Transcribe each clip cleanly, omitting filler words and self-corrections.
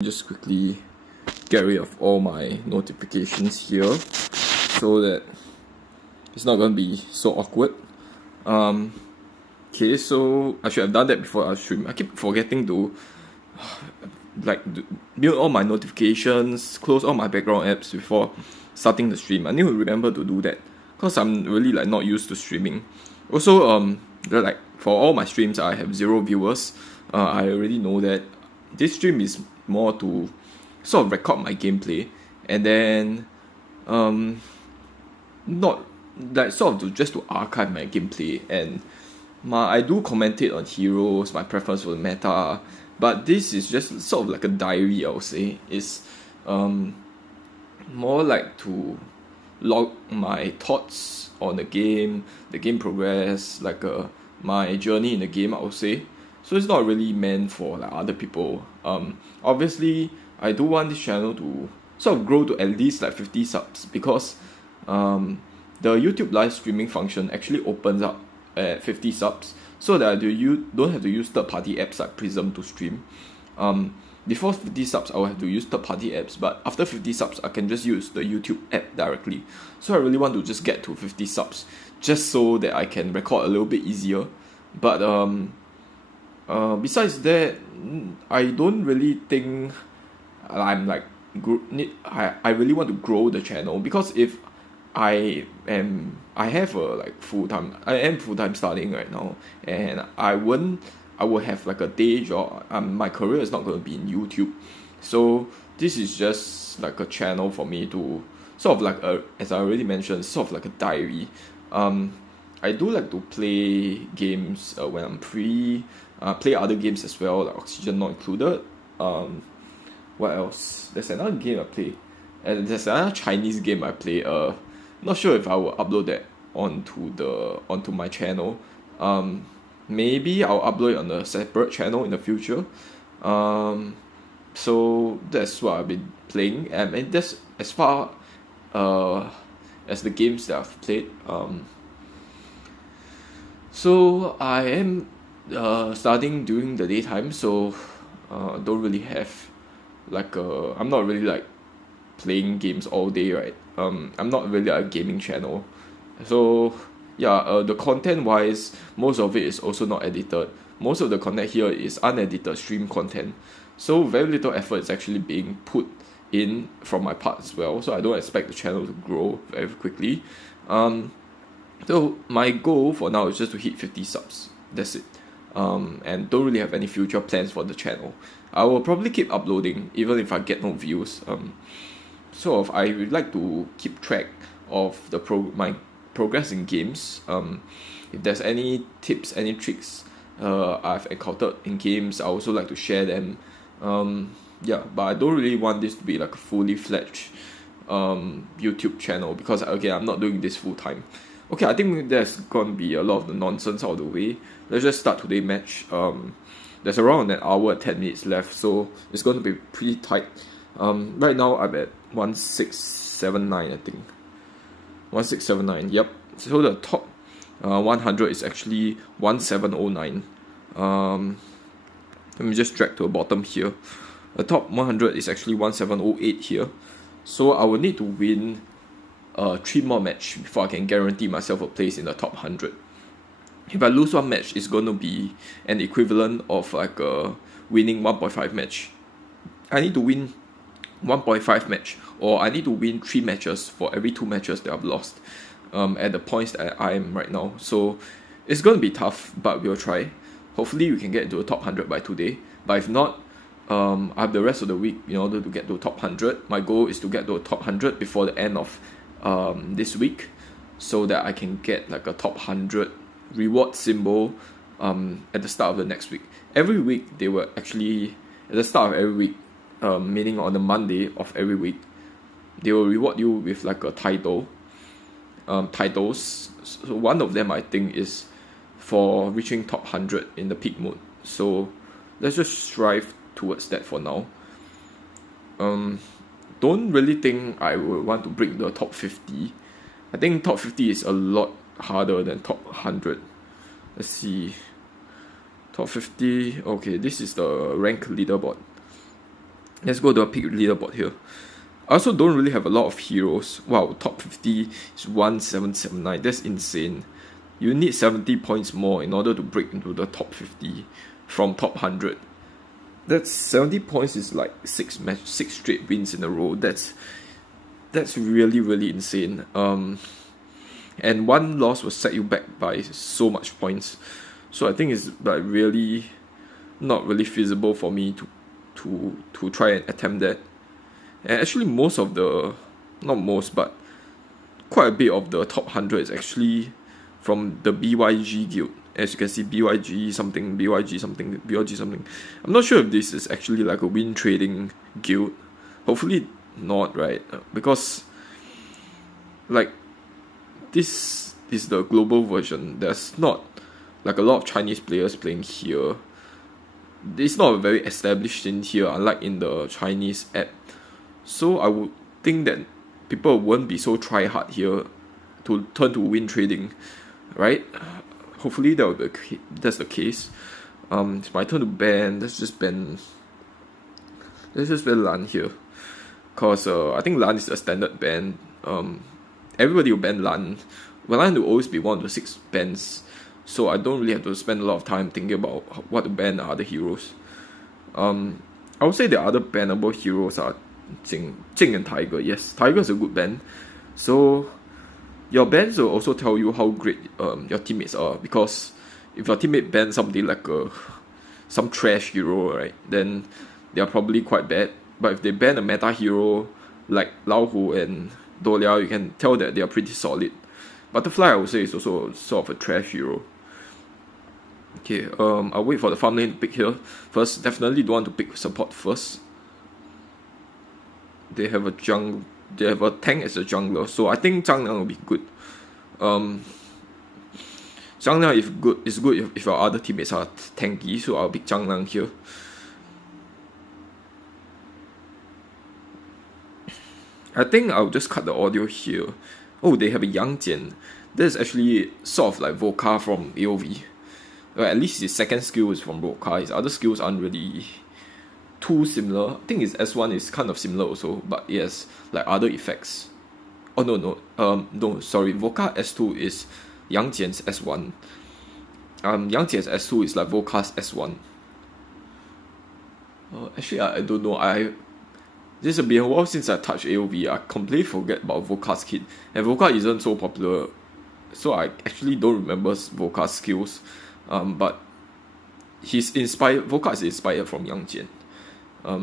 Just quickly get rid of all my notifications here so that it's not going to be so awkward. Okay, so I should have done that before I stream. I keep forgetting to mute all my notifications, close all my background apps before starting the stream. I need to remember to do that because I'm really not used to streaming. Also, for all my streams, I have 0 viewers. I already know that this stream is more to sort of record my gameplay and then not sort of just to archive my gameplay, and I do commentate on heroes, my preference for the meta, but this is just sort of like a diary. I would say it's more like to log my thoughts on the game progress, my journey in the game, I would say. So it's not really meant for other people. Obviously, I do want this channel to sort of grow to at least 50 subs because the YouTube live streaming function actually opens up at 50 subs so that you don't have to use third-party apps like Prism to stream. Before 50 subs, I will have to use third-party apps, but after 50 subs, I can just use the YouTube app directly. So I really want to just get to 50 subs just so that I can record a little bit easier. But besides that, I don't really think I'm I really want to grow the channel, because if I am full-time studying right now, and I will have a day job. My career is not going to be in YouTube, so this is just a channel for me to sort of as I already mentioned, sort of a diary. I do like to play games when I'm free. Play other games as well, like Oxygen not included. What else? There's another game I play, and there's another Chinese game I play. Not sure if I will upload that onto my channel. Maybe I'll upload it on a separate channel in the future. So that's what I've been playing, and that's as far as the games that I've played. So I am studying during the daytime, so don't really have I'm not really playing games all day, right? I'm not really a gaming channel, so yeah. The content wise, most of it is also not edited. Most of the content here is unedited stream content, so very little effort is actually being put in from my part as well. So I don't expect the channel to grow very quickly. So my goal for now is just to hit 50 subs. That's it. And don't really have any future plans for the channel. I will probably keep uploading even if I get no views. I would like to keep track of my progress in games. If there's any tips, any tricks I've encountered in games, I also like to share them. But I don't really want this to be a fully fledged YouTube channel, because again, I'm not doing this full time. Okay, I think there's gonna be a lot of the nonsense out of the way. Let's just start today's match. There's around an hour and 10 minutes left, so it's going to be pretty tight. Right now I'm at 1679, I think. 1679, yep. So the top 100 is actually 1709. Let me just drag to the bottom here. The top 100 is actually 1708 here. So I will need to win 3 more matches before I can guarantee myself a place in the top 100. If I lose one match, it's going to be an equivalent of winning 1.5 match. I need to win 1.5 match, or I need to win 3 matches for every 2 matches that I've lost at the points that I am right now. So it's going to be tough, but we'll try. Hopefully we can get into the top 100 by today. But if not, I have the rest of the week in order to get to the top 100. My goal is to get to the top 100 before the end of this week, so that I can get a top 100 reward symbol at the start of the next week. Every week they will actually, at the start of every week, meaning on the Monday of every week, they will reward you with a title. Titles. So one of them I think is for reaching top 100 in the peak mode. So let's just strive towards that for now. Don't really think I will want to break the top 50. I think top 50 is a lot harder than top 100. Let's see. Top 50. Okay, this is the rank leaderboard. Let's go to a pick leaderboard here. I also don't really have a lot of heroes. Wow, top 50 is 1779. That's insane. You need 70 points more in order to break into the top 50 from top 100. That's 70 points is like six straight wins in a row. That's really really insane. And one loss will set you back by so much points. So I think it's like really not really feasible for me to try and attempt that. And actually most of the, not most, but quite a bit of the top 100 is actually from the BYG guild. As you can see, BYG something, BYG something, BYG something. I'm not sure if this is actually like a win trading guild. Hopefully not, right? Because like this is the global version. There's not like a lot of Chinese players playing here. It's not a very established scene here, unlike in the Chinese app. So I would think that people won't be so try hard here to turn to win trading, right? Hopefully that's the case. It's my turn to ban. Let's just ban Lan here, cause I think Lan is a standard ban. Everybody will ban Lan. Well, Lan will always be one of the 6 bans, so I don't really have to spend a lot of time thinking about what to ban the other heroes. I would say the other bannable heroes are Jing and Tiger. Yes, Tiger is a good ban. So your bans will also tell you how great your teammates are, because if your teammate bans somebody like some trash hero, right, then they are probably quite bad. But if they ban a meta hero like Lao Hu and Dolia, you can tell that they are pretty solid. Butterfly, I would say, is also sort of a trash hero. Okay, I'll wait for the farm lane to pick here. First, definitely don't want to pick support first. They have a tank as a jungler, so I think Zhang Liang will be good. Zhang Liang is good if our other teammates are tanky, so I'll pick Zhang Liang here. I think I'll just cut the audio here. Oh, they have a Yang Jian. That's actually sort of like Volca from AoV. Well, at least his second skill is from Volca. His other skills aren't really too similar. I think his S1 is kind of similar also, but yes, like other effects. Oh no, sorry. Volca S2 is Yang Jian's S1. Yang Jian's S2 is like Volca's S1. Actually, I don't know. This has been a while since I touched AoV. I completely forget about Volca's kit, and Volca isn't so popular, so I actually don't remember Volca's skills. But Volca is inspired from Yang Jian.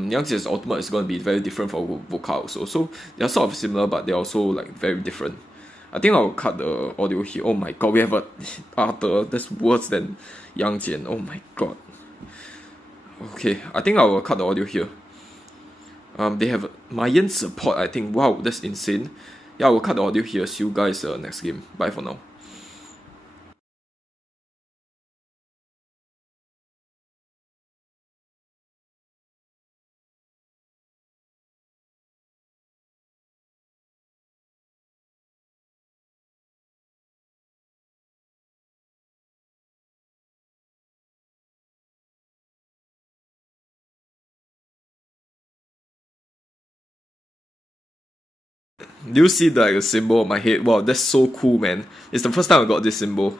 Yang Jian's ultimate is going to be very different from Volca also. So they're sort of similar, but they're also like very different. I think I'll cut the audio here. Oh my god, we have a Arthur that's worse than Yang Jian. Oh my god. Okay, I think I will cut the audio here. They have Mayan support, I think. Wow, that's insane. Yeah, I will cut the audio here. See you guys next game. Bye for now. Do you see the symbol on my head? Wow, that's so cool, man. It's the first time I got this symbol.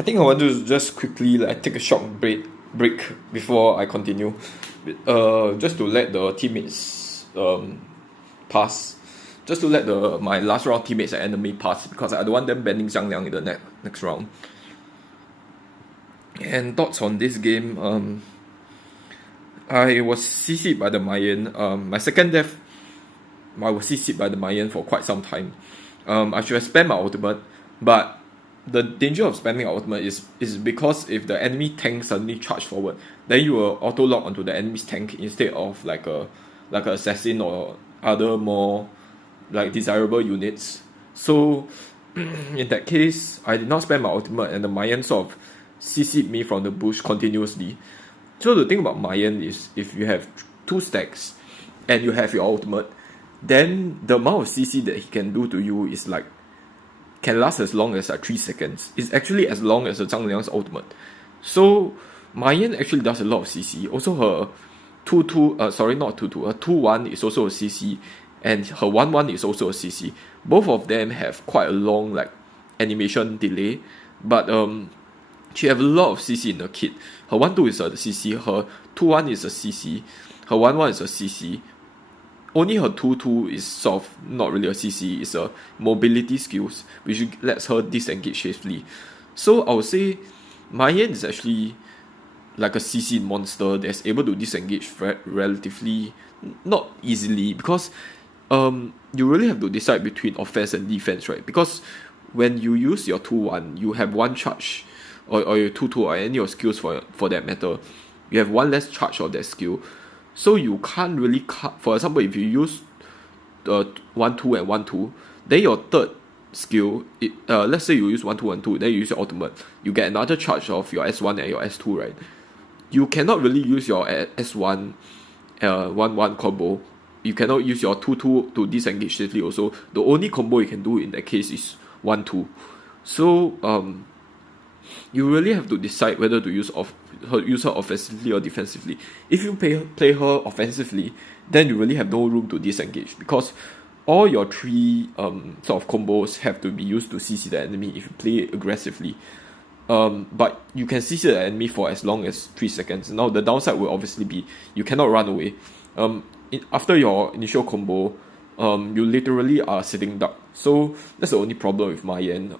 I think I want to just quickly like take a short break before I continue. Just to let the teammates pass. Just to let my last round teammates and enemy pass, because I don't want them banning Zhang Liang in the next round. And thoughts on this game, I was CC'd by the Mayan. My second death, I was CC'd by the Mayan for quite some time. I should have spammed my ultimate, but the danger of spamming ultimate is because if the enemy tank suddenly charge forward, then you will auto lock onto the enemy's tank instead of like a assassin or other more like desirable units. So in that case, I did not spam my ultimate, and the Mayan sort of CC'd me from the bush continuously. So the thing about Mayan is, if you have 2 stacks and you have your ultimate, then the amount of CC that he can do to you is like can last as long as 3 seconds. It's actually as long as the Zhang Liang's ultimate. So Mayan actually does a lot of CC. Also her 2-2, sorry, not 2-2, her 2-1 is also a CC, and her 1-1 is also a CC. Both of them have quite a long like animation delay, but she have a lot of CC in her kit. Her 1-2 is a CC, her 2-1 is a CC, her 1-1 is a CC. Only her 2-2 is sort of not really a CC, it's a mobility skills, which lets her disengage safely. So I would say Mayan is actually like a CC monster that's able to disengage relatively not easily, because you really have to decide between offense and defense, right? Because when you use your 2-1, you have 1 charge, or your 2-2, or any of your skills for that matter, you have 1 less charge of that skill. So you can't really for example, if you use 1-2 and 1-2, then your third skill, let's say you use 1-2, then you use your ultimate, you get another charge of your S1 and your S2, right? You cannot really use your S1 1-1 combo. You cannot use your 2-2 to disengage safely also. The only combo you can do in that case is 1-2. So you really have to decide whether to use her offensively or defensively. If you play her offensively, then you really have no room to disengage, because all your 3 sort of combos have to be used to CC the enemy if you play it aggressively. But you can CC the enemy for as long as 3 seconds. Now the downside will obviously be you cannot run away. After your initial combo, you literally are sitting duck. So that's the only problem with Mayan.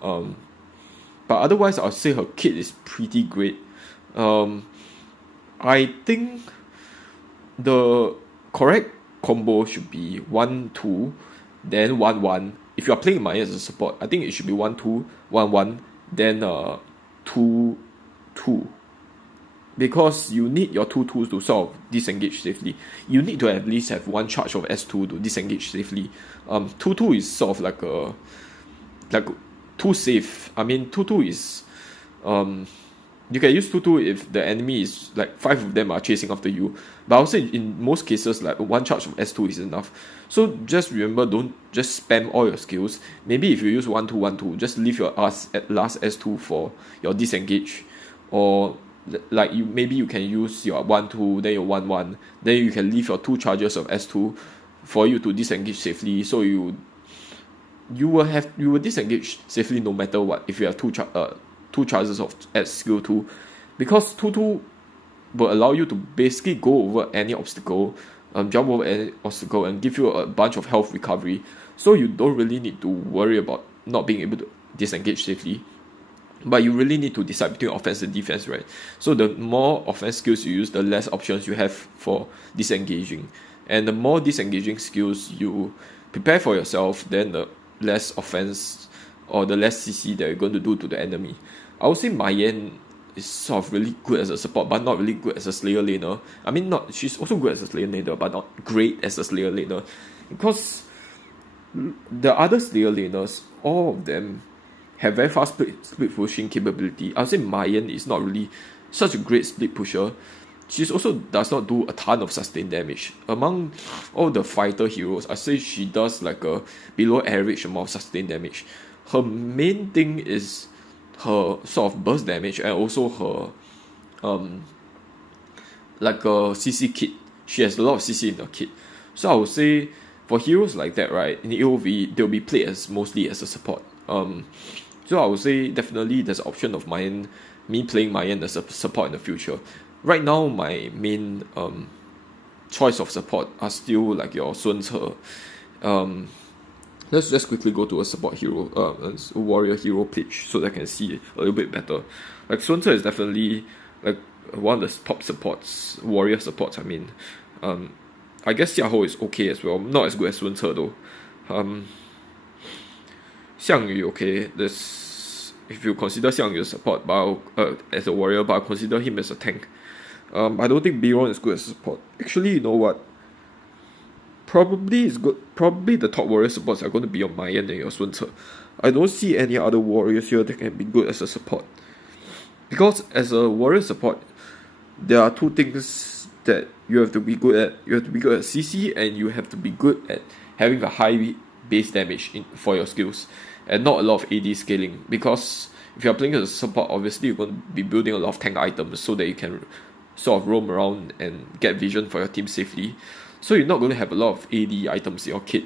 But otherwise, I'll say her kit is pretty great. I think the correct combo should be 1-2, then 1-1. If you are playing Mayan as a support, I think it should be 1-2, 1-1, then 2-2. Because you need your 2-2s to sort of disengage safely. You need to at least have 1 charge of S2 to disengage safely. 2-2 is sort of like too safe. I mean, 2-2 is you can use 2-2 if the enemy is like 5 of them are chasing after you. But I would say in most cases, like 1 charge of S2 is enough. So just remember, don't just spam all your skills. Maybe if you use 1-2, just leave your last S2 for your disengage, or like maybe you can use your 1-2, then your 1-1, then you can leave your 2 charges of S2 for you to disengage safely. So you will disengage safely no matter what if you have 2 charges of skill 2, because 2-2 will allow you to basically go over any obstacle, jump over any obstacle, and give you a bunch of health recovery. So you don't really need to worry about not being able to disengage safely. But you really need to decide between offense and defense, right? So the more offense skills you use, the less options you have for disengaging. And the more disengaging skills you prepare for yourself, then the less offense or the less CC that you're going to do to the enemy. I would say Mayan is sort of really good as a support, but not really good as a Slayer laner. I mean, she's also good as a Slayer laner, but not great as a Slayer laner. Because the other Slayer laners, all of them have very fast split pushing capability. I would say Mayan is not really such a great split pusher. She also does not do a ton of sustained damage. Among all the fighter heroes, I say she does like a below average amount of sustained damage. Her main thing is her sort of burst damage, and also her like a CC kit. She has a lot of CC in her kit. So I would say for heroes like that, right, in the AoV, they'll be played as mostly as a support. So I would say definitely there's an option of me playing Mayan as a support in the future. Right now, my main choice of support are still like your Sun Ce. Let's just quickly go to a support hero, a warrior hero page so that I can see a little bit better. Like Sun Ce is definitely like one of the top supports, warrior supports. I mean, I guess Xiahou is okay as well, not as good as Sun Ce though. Xiang Yu, okay, this if you consider Xiang Yu as support, but as a warrior, but I consider him as a tank. I don't think Biron is good as support. Actually, you know what? Probably is good. Probably the top warrior supports are going to be your Mayan and your Sun Ce. I don't see any other warriors here that can be good as a support. Because as a warrior support, there are two things that you have to be good at. You have to be good at CC, and you have to be good at having a high base damage for your skills, and not a lot of AD scaling. Because if you're playing as a support, obviously you're going to be building a lot of tank items so that you can sort of roam around and get vision for your team safely. So you're not going to have a lot of AD items in your kit,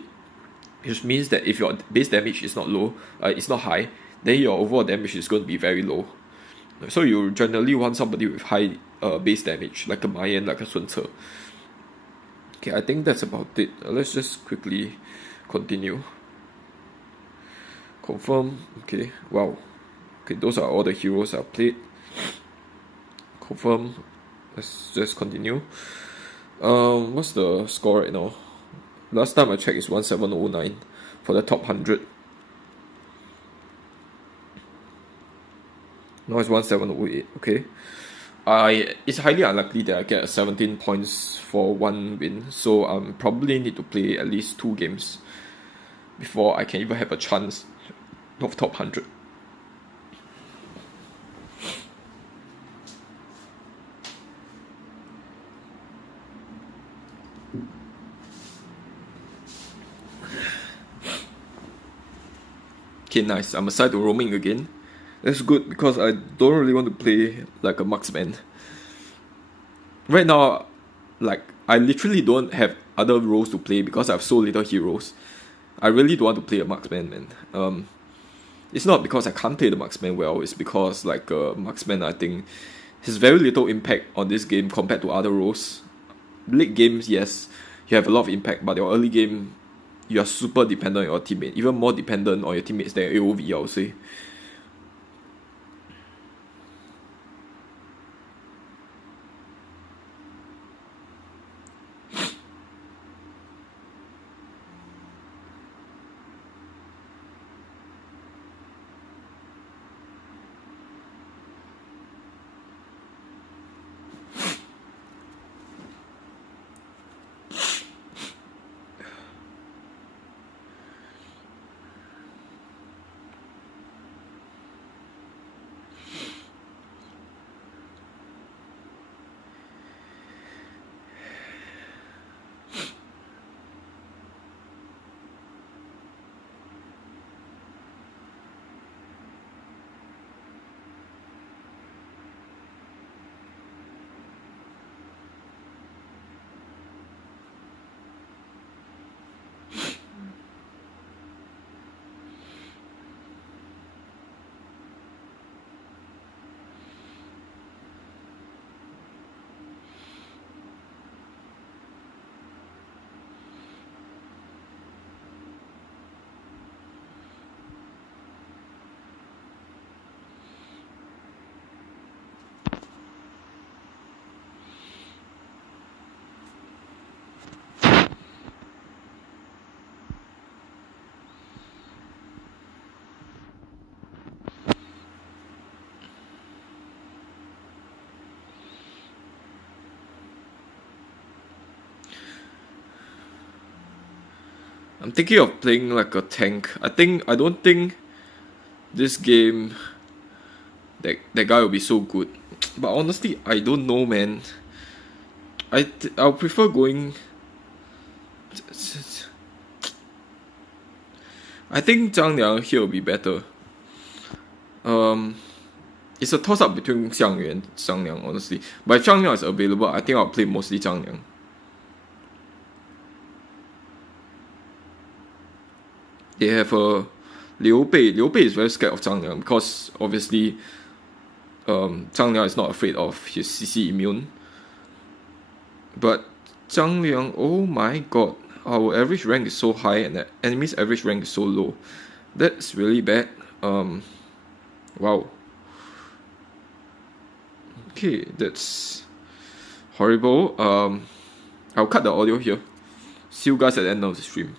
which means that if your base damage is not low, it's not high, then your overall damage is going to be very low. So you generally want somebody with high base damage, like a Mayan, like a Sun Ce. Okay, I think that's about it. Let's just quickly continue. Confirm. Okay, wow. Okay, those are all the heroes I've played. Confirm. Let's just continue. What's the score right now? Last time I checked is 1709 for the top 100. Now it's 1708. Okay. It's highly unlikely that I get 17 points for one win, so I probably need to play at least 2 games before I can even have a chance of top 100. Okay, nice. I'm aside to roaming again. That's good because I don't really want to play like a marksman. Right now, like I literally don't have other roles to play because I have so little heroes. I really don't want to play a marksman, man. It's not because I can't play the marksman well. It's because like marksman, I think, has very little impact on this game compared to other roles. Late games, yes, you have a lot of impact, but your early game, you are super dependent on your teammate, even more dependent on your teammates than AoV, I would say. I'm thinking of playing like a tank. I don't think this game that guy will be so good. But honestly, I don't know, man. I'll prefer going. I think Zhang Liang here will be better. It's a toss up between Xiang Yu and Zhang Liang, honestly. But if Zhang Liang is available, I think I'll play mostly Zhang Liang. They have a Liu Bei is very scared of Zhang Liang because obviously Zhang Liang is not afraid of his CC immune. But Zhang Liang, oh my god, our average rank is so high and the enemy's average rank is so low. That's really bad. Wow. Okay, that's horrible. I'll cut the audio here. See you guys at the end of the stream.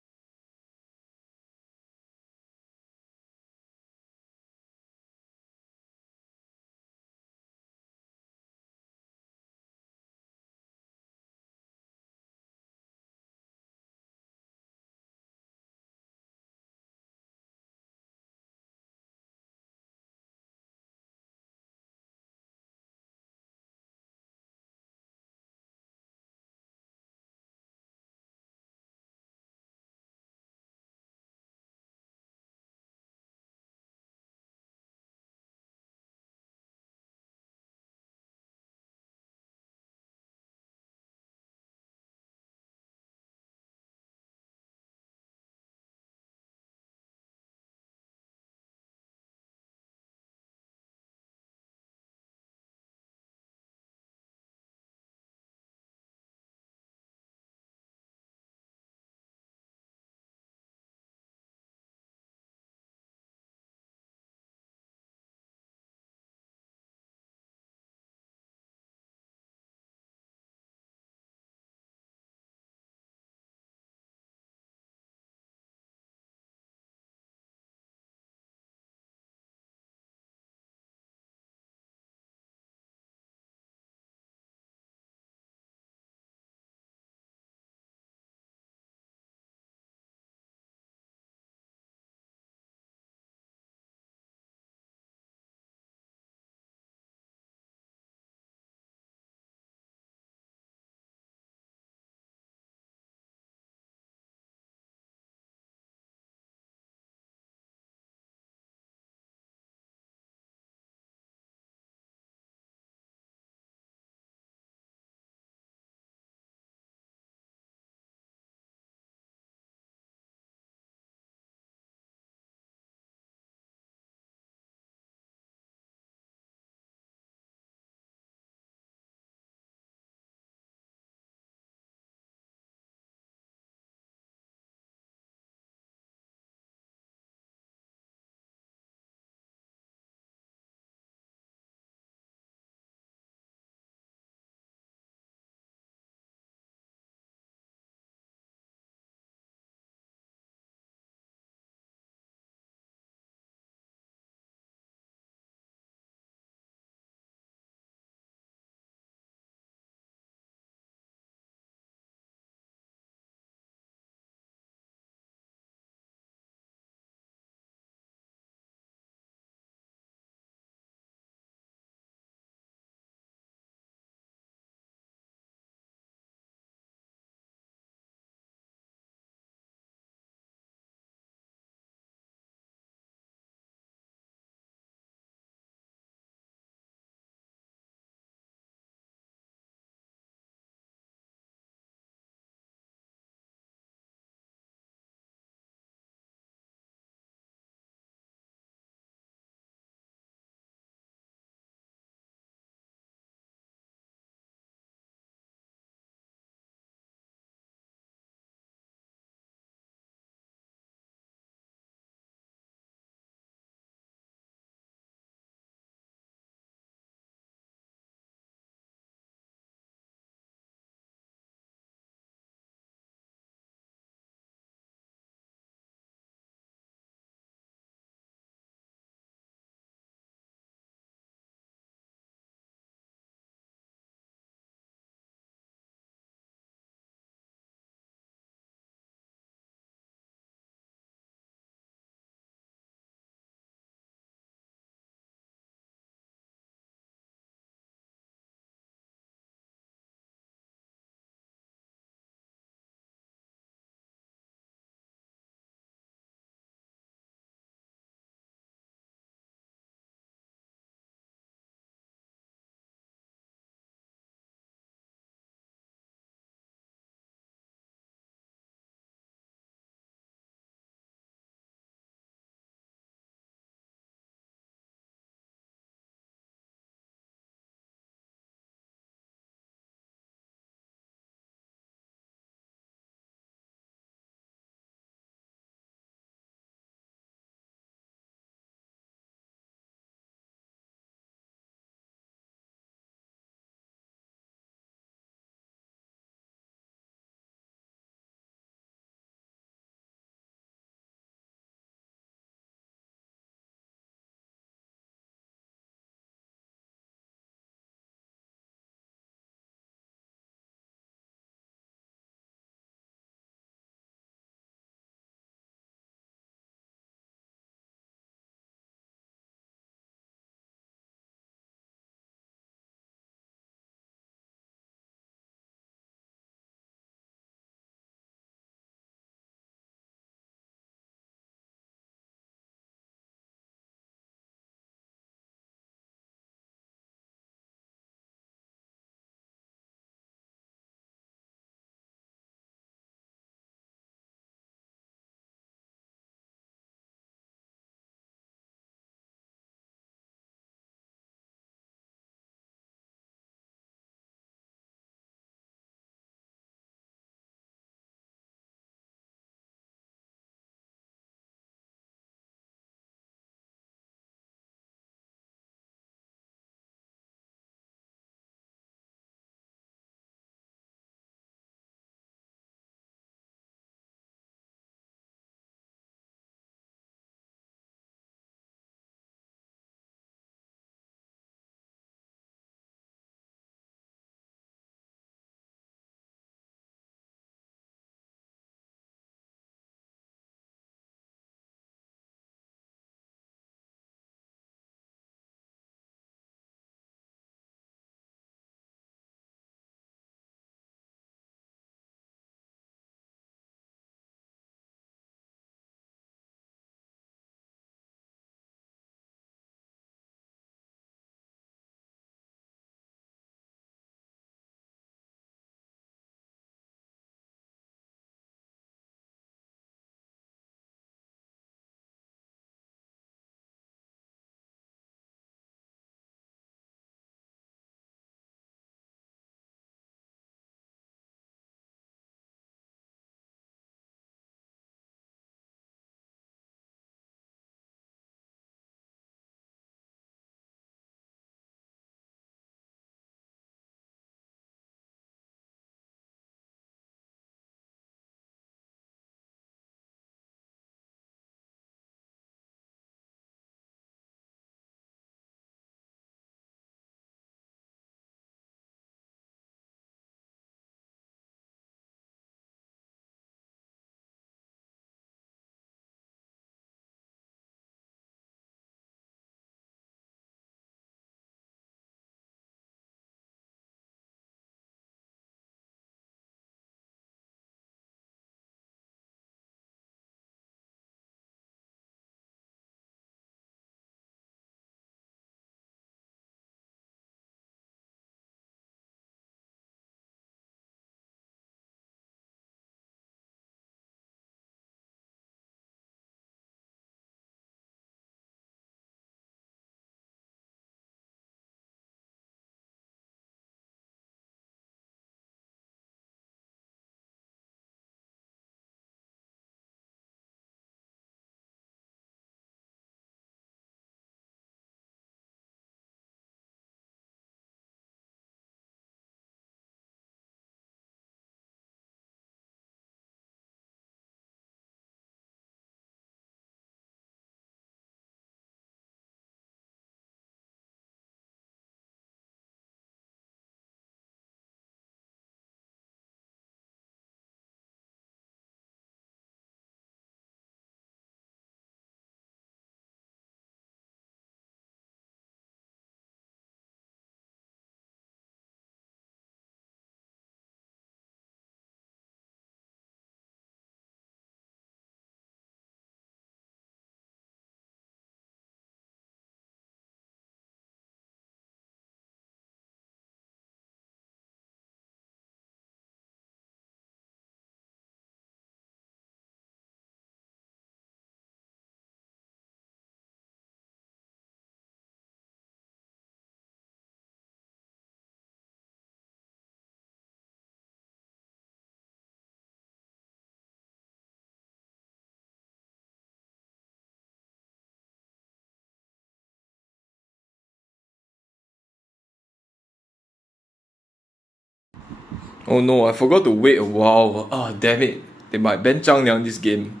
Oh no, I forgot to wait a while. Ah, damn it. They might ban Zhang Liang this game.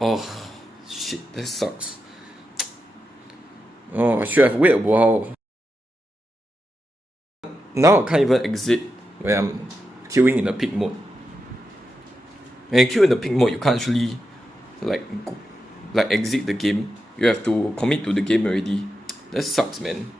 Oh, shit, that sucks. Oh, I should have waited a while. Now I can't even exit when I'm queuing in the peak mode. When you queue in the peak mode, you can't actually like exit the game. You have to commit to the game already. That sucks, man.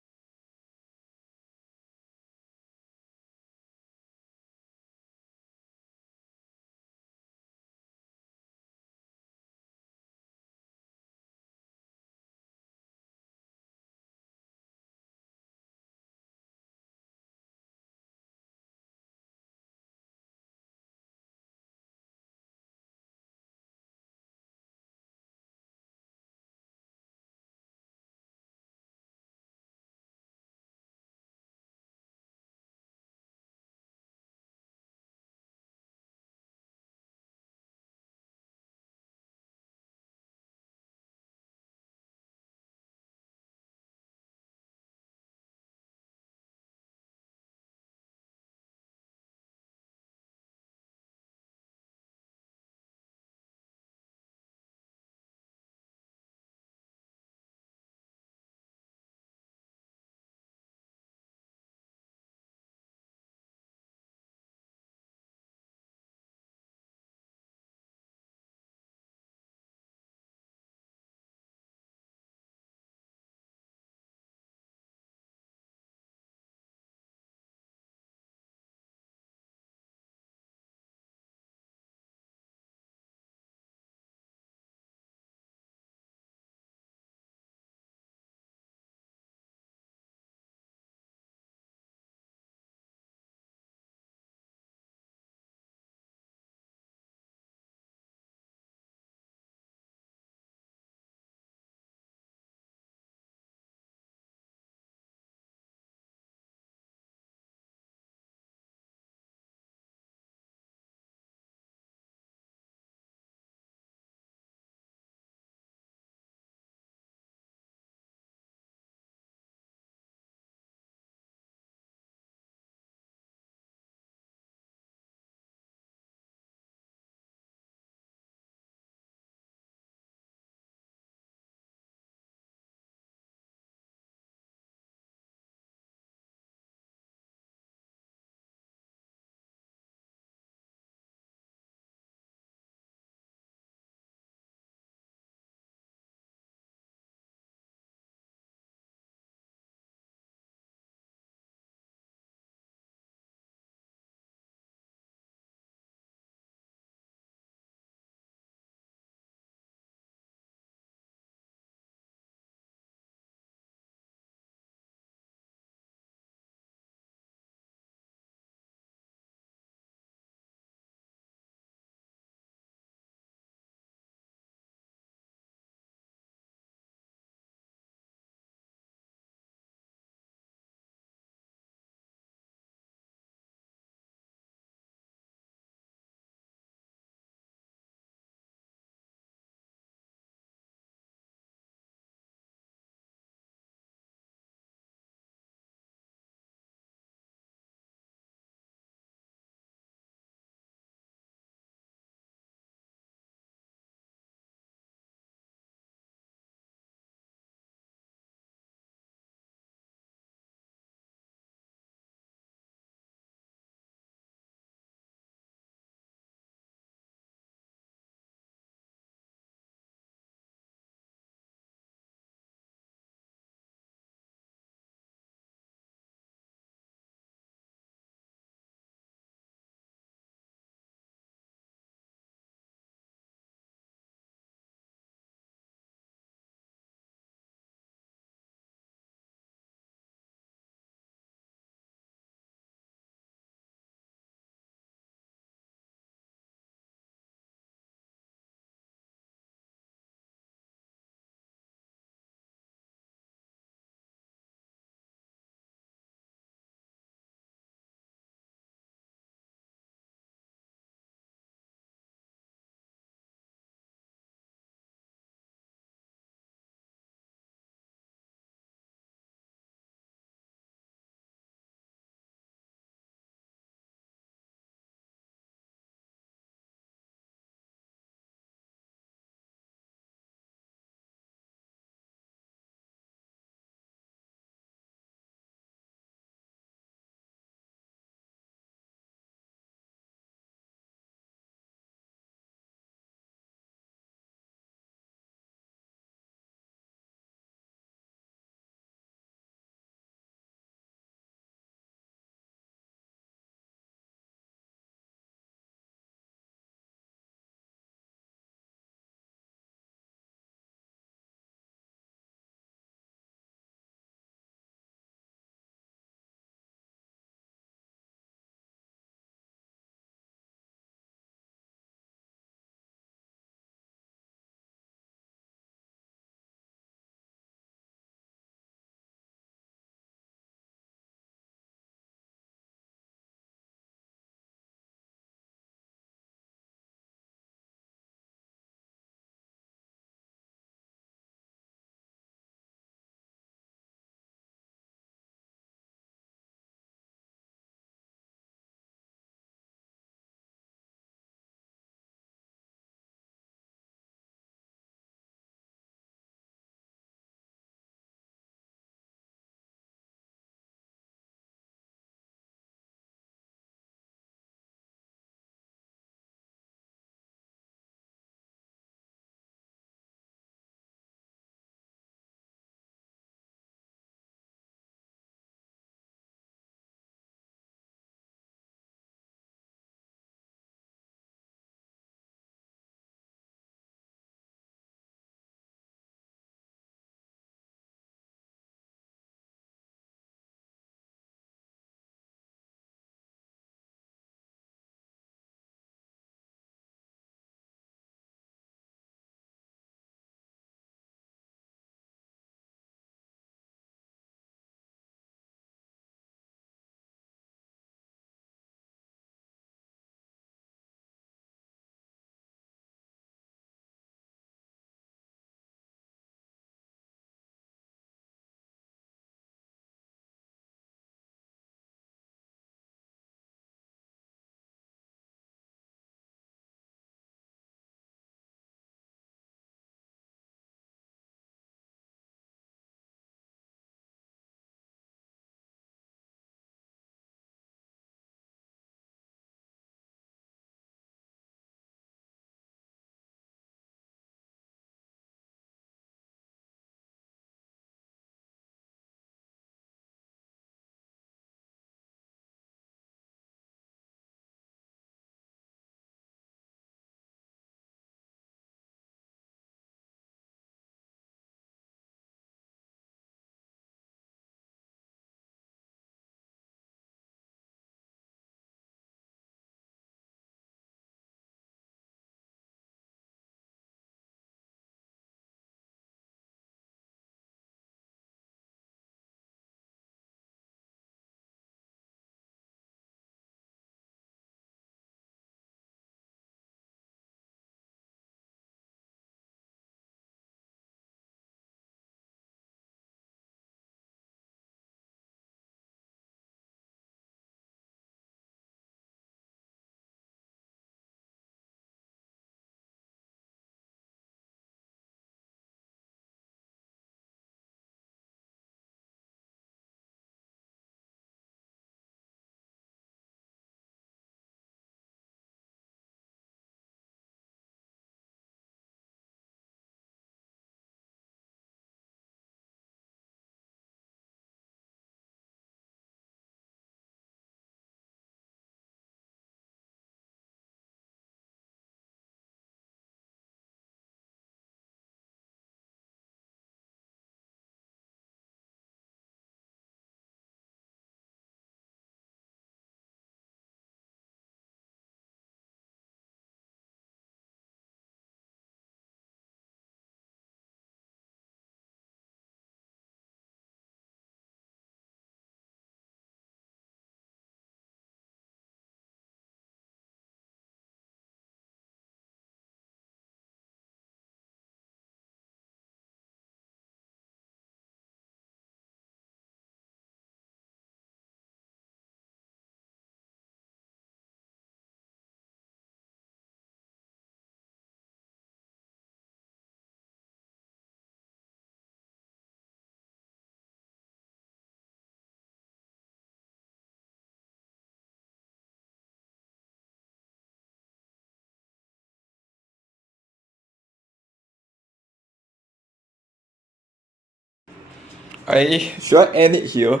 should I end it here?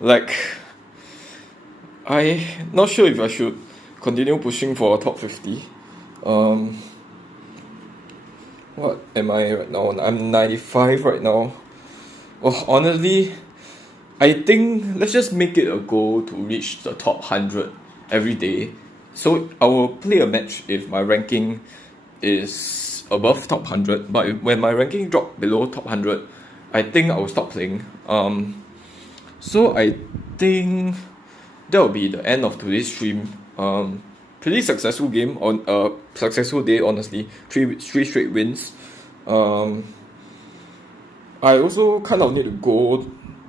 Like, I not sure if I should continue pushing for a top 50. What am I right now? I'm 95 right now. Oh, honestly, I think let's just make it a goal to reach the top 100 every day. So I will play a match if my ranking is above top 100, but when my ranking drop below top 100, I think I will stop playing. So I think that will be the end of today's stream. Pretty successful game on a successful day, honestly. Three straight wins. I also kind of need to go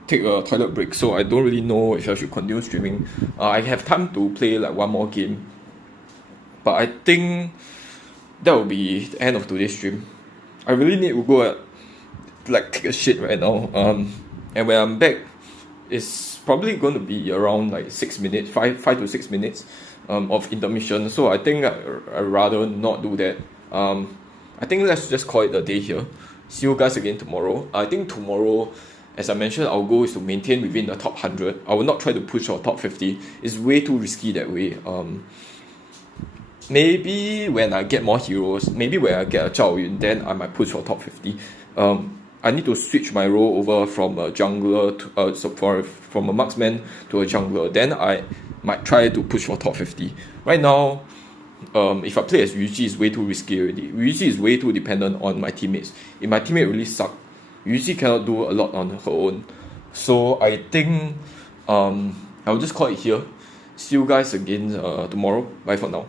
take a toilet break, so I don't really know if I should continue streaming. I have time to play like one more game, but I think that will be the end of today's stream. I really need to go like take a shit right now. And when I'm back, it's probably going to be around like 6 minutes, 5 to 6 minutes of intermission. So I think I'd rather not do that. I think let's just call it a day here. See you guys again tomorrow. I think tomorrow, as I mentioned, our goal is to maintain within the top 100. I will not try to push our top 50. It's way too risky that way. Maybe when I get more heroes, maybe when I get a Zhao Yun, then I might push for top 50. I need to switch my role over from a jungler to from a marksman to a jungler. Then I might try to push for top 50. Right now, if I play as Yuji, it's way too risky already. Yuji is way too dependent on my teammates. If my teammate really suck, Yuji cannot do a lot on her own. So I think I'll just call it here. See you guys again tomorrow. Bye for now.